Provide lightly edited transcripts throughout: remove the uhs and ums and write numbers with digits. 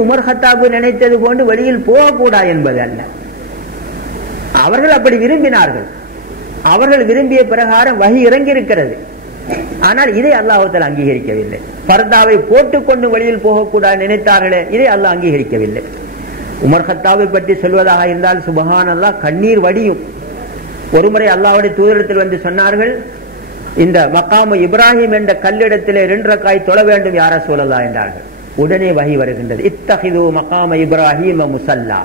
Umar கத்தாபு நினைத்தது போன்று வெளியில் போகக்கூடாது என்பது அல்ல. அவர்கள் அப்படி விரும்பினார்கள். அவர்கள் விரும்பிய பிரகாரம் வஹி இறங்கி இருக்கிறது. ஆனால் இதை அல்லாஹ் தஆலா அங்கீகரிக்கவில்லை. பர்தாவை போட்டுக்கொண்டு வெளியில் போகக்கூடாது நினைத்தார்களே, இதை அல்லாஹ் அங்கீகரிக்கவில்லை. உமர் கத்தாபை பற்றி சொல்வதாக இருந்தால் சுப்ஹானல்லாஹ் கண்ணீர் வடியும். ஒருமுறை அல்லாஹ்வுடைய தூதரிடத்தில் வந்து சொன்னார்கள், இந்த மக்காமு இப்ராஹிம் என்ற கல்லிடத்திலே 2 ரக்காய் தொழ வேண்டும் யா ரசூலல்லாஹ் என்றார்கள். உடனே வஹி வருகின்றது, இத்தஹிது மகாம இப்ராஹிம் முஸல்லா.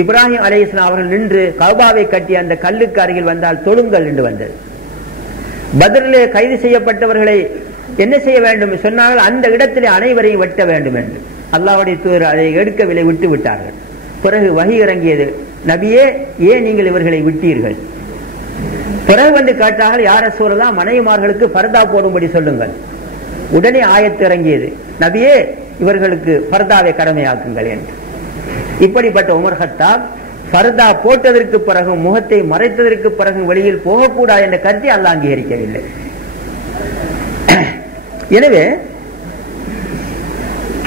இப்ராஹிம் அலைஹிஸ்ஸலாம் அவர்கள் நின்று கஅபாவை கட்டி அந்த கல்லுக்கு அருகில் வந்தால் தொழுங்கள் என்று வந்தது. பத்ரிலே கைது செய்யப்பட்டவர்களை என்ன செய்ய வேண்டும் சொன்னார்கள், அந்த இடத்திலே அனைவரையும் வெட்ட வேண்டும் என்று. அல்லாஹ்வுடைய தூதர் அதை எடுக்கவில்லை, விட்டு விட்டார்கள். பிறகு வஹி இறங்கியது, நபியே ஏன் நீங்கள் இவர்களை விட்டீர்கள்? பிறகு வந்து கேட்டார்கள், யா ரசூலல்லாஹ் மனைவிமார்களுக்கு பர்தா போடும்படி சொல்லுங்கள். உடனே ஆயத்து இறங்கியது, நபியே இவர்களுக்கு பர்தாவை கடமையாக்குங்கள் என்று. இப்படிப்பட்ட உமர் கத்தாப் பர்தா போட்டதற்கு பிறகு முகத்தை மறைத்ததற்கு பிறகு வெளியில் போகக்கூடாது என்ற கருத்தை அல்லாஹ் அங்கீகரிக்கவில்லை. எனவே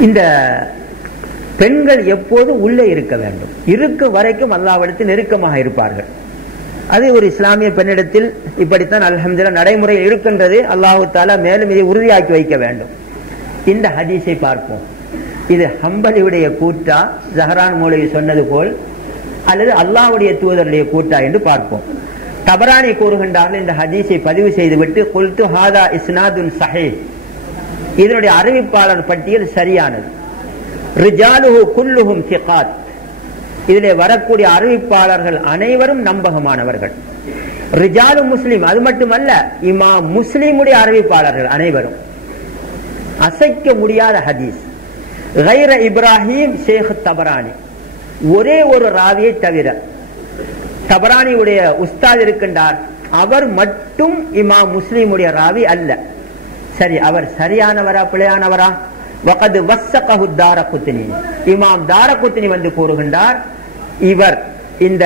இந்த பெண்கள் எப்போது உள்ளே இருக்க வேண்டும், இருக்கும் வரைக்கும் அல்லாஹ்விடத்தில் நெருக்கமாக இருப்பார்கள். அது ஒரு இஸ்லாமிய பெண்ணிடத்தில் இப்படித்தான் அல்ஹம்துலில்லாஹ் நடைமுறையில் இருக்கின்றது. அல்லாஹு தஆலா மேலும் இதை உறுதியாக்கி வைக்க வேண்டும். இந்த ஹதீஸை பார்ப்போம். இது ஹம்பலியுடைய கூட்டா, ஜஹரான் மௌலவி சொன்னது போல், அல்லது அல்லாஹ்வுடைய தூதருடைய கூட்டா என்று பார்ப்போம். தபரானி கூறுகின்றார்கள், இந்த ஹதீஸை பதிவு செய்துவிட்டு குல்து ஹாதா இஸ்னாதுன் ஸஹீஹ், இதனுடைய அறிவிப்பாளர் பட்டியல் சரியானது. ரிஜாலுஹு குல்லுஹும் சிகாத், இதிலே வரக்கூடிய அறிவிப்பாளர்கள் அனைவரும் நம்பகமானவர்கள். ரிஜாலு முஸ்லிம், அது மட்டுமல்ல, இமாம் முஸ்லிமுடைய அறிவிப்பாளர்கள் அனைவரும். அசைக்க முடியாத ஹதீஸ். கைர இப்ராஹிம் ஷேக் தபரானி, ஒரே ஒரு ராவியை தவிர தபரானியுடைய உஸ்தாத் இருக்கின்றார், அவர் மட்டும் இமாம் முஸ்லிமுடைய ராவி அல்ல. சரி, அவர் சரியானவரா பிழையானவரா? வகது வஸ்ஸகஹு தாரகுத்னி, இமாம் தாரகுத்னி வந்து கூறுகின்றார், இவர் இந்த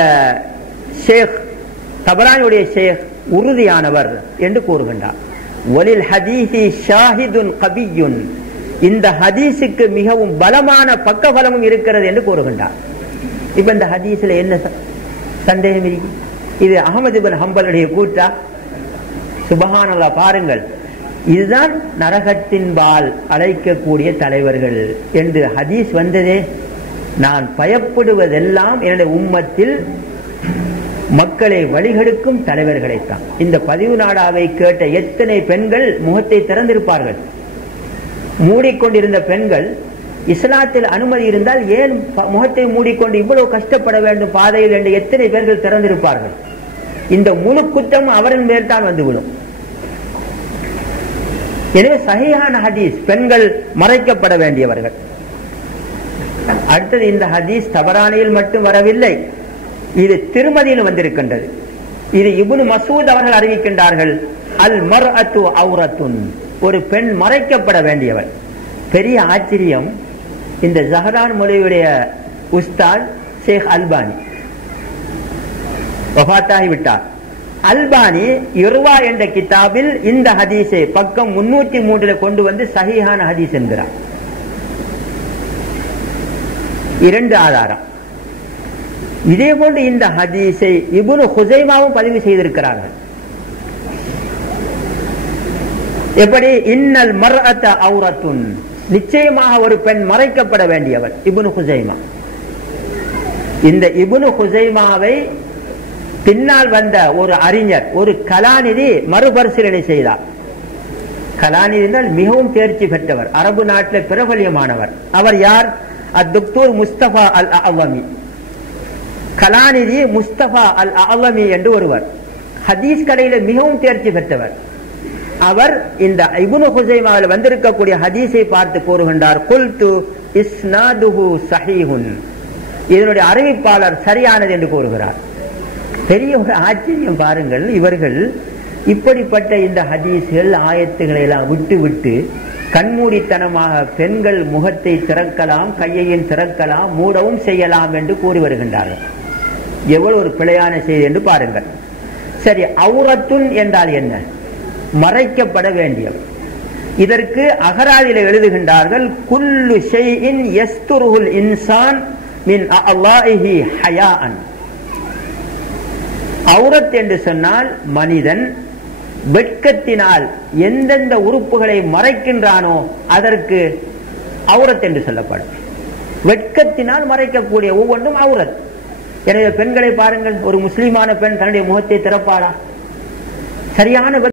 ஷேக் தபரானியுடைய ஷேக் உறுதியானவர் என்று கூறுகின்றார். வலில் ஹதீஸி ஷாஹிதுன் கபியுன், இந்த ஹதீஸுக்கு மிகவும் பலமான பக்கபலமும் இருக்கிறது என்று கூறுகின்றார். இப்ப இந்த ஹதீஸ்ல என்ன சந்தேகம் இருக்கு? இது அஹ்மது இப்னு ஹம்பலுடைய கூட்டா? சுப்ஹானல்லாஹ், பாருங்கள், இதுதான் நரகத்தின்பால் அழைக்கக்கூடிய தலைவர்கள் என்று ஹதீஸ் வந்ததே. நான் பயப்படுவதெல்லாம் என்னுடைய உம்மத்தில் மக்களை வழிகெடுக்கும் தலைவர்களைத்தான். இந்த பதிவு நாடாவை கேட்ட எத்தனை பெண்கள் முகத்தை திறந்திருப்பார்கள்? மூடிக்கொண்டிருந்த பெண்கள், இஸ்லாத்தில் அனுமதி இருந்தால் ஏன் முகத்தை மூடிக்கொண்டு இவ்வளவு கஷ்டப்பட வேண்டும் பாதையில் என்று எத்தனை பேர்கள் திறந்திருப்பார்கள்? இந்த முழு குற்றம் அவரின் மேல் தான் வந்துவிடும். எனவே சஹீஹான ஹதீஸ், பெண்கள் மறைக்கப்பட வேண்டியவர்கள். அடுத்தது, இந்த ஹதீஸ் தபரானியில் மட்டும் வரவில்லை, இது திருமதியில் வந்திருக்கின்றது. இது இப்னு மசூத் அவர்கள் அறிவிக்கின்றார்கள், அல் மர்அத்து அவ்ரத்துன், ஒரு பெண் மறைக்கப்பட வேண்டியவள். பெரிய ஆச்சரியம், இந்த ஜஹரான் மௌலவியுடைய உஸ்தாத் ஷேக் அல்பானி வஃபாத்தாகி விட்டார். அல்பானி இர்வா என்ற கிதாபில் இந்த ஹதீஸை பக்கம் 303 கொண்டு வந்து சஹீஹான ஹதீஸ் என்கிறார். 2 ஆதாரம். இதே போன்று இந்த ஹதீஸை இப்னு ஹுஸைமாவும் பதிவு செய்திருக்கிறார்கள். எப்படி? இன்னல் மர்அத அவ்ரத்துன், நிச்சயமாக ஒரு பெண் மறைக்கப்பட வேண்டியவர். இப்னு ஹுஸைமா. இந்த இப்னு ஹுஸைமாவை பின்னால் வந்த ஒரு அறிஞர், ஒரு கலாநிதி மறுபரிசீலனை செய்தார். கலாநிதி என்றால் மிகவும் தேர்ச்சி பெற்றவர், அரபு நாட்டில் பிரபல்யமானவர். அவர் யார்? அத்-துக்தூர் முஸ்தபா அல் அஅலமி. கலாநிதி முஸ்தபா அல் அஅலமி என்று ஒருவர், ஹதீஸ் கலையில மிகவும் தேர்ச்சி பெற்றவர். அவர் இந்த இப்னு ஹுஸைமாவில் வந்திருக்கக்கூடிய ஹதீஸை பார்த்து கூறுகின்றார், குல்து இஸ்னாதுஹு ஸஹீஹுன், இதனுடைய அறிவிப்பாளர் சரியானது என்று கூறுகிறார். பெரிய ஒரு ஆச்சரியம் பாருங்கள். இவர்கள் இப்படிப்பட்ட இந்த ஹதீஸ்கள் ஆயத்துக்களை எல்லாம் விட்டு விட்டு கண்மூடித்தனமாக பெண்கள் முகத்தை திறக்கலாம், கையையும் திறக்கலாம், மூடவும் செய்யலாம் என்று கூறி வருகின்றார்கள். எவ்வளவு ஒரு பிழையான செய்தி என்று பாருங்கள். சரி, அவ்ரத்துன் என்றால் என்ன? மறைக்கப்பட வேண்டியவர். இதற்கு அகராதியிலே எழுதுகின்றார்கள், குல்லு ஷைஇன் யஸ்துருல் இன்சான் மின் அல்லாஹி ஹயாஅன். அவுரத் என்று சொன்னால் மனிதன் வெட்கத்தினால் எந்தெந்த உறுப்புகளை மறைக்கின்றானோ அதற்கு அவுரத் என்று சொல்லப்படும். வெட்கத்தினால் மறைக்கக்கூடிய ஒவ்வொன்றும் அவுரத். எனவே பெண்களை பாருங்கள், ஒரு முஸ்லிமான பெண் தன்னுடைய முகத்தை திறப்பாளா? சரியான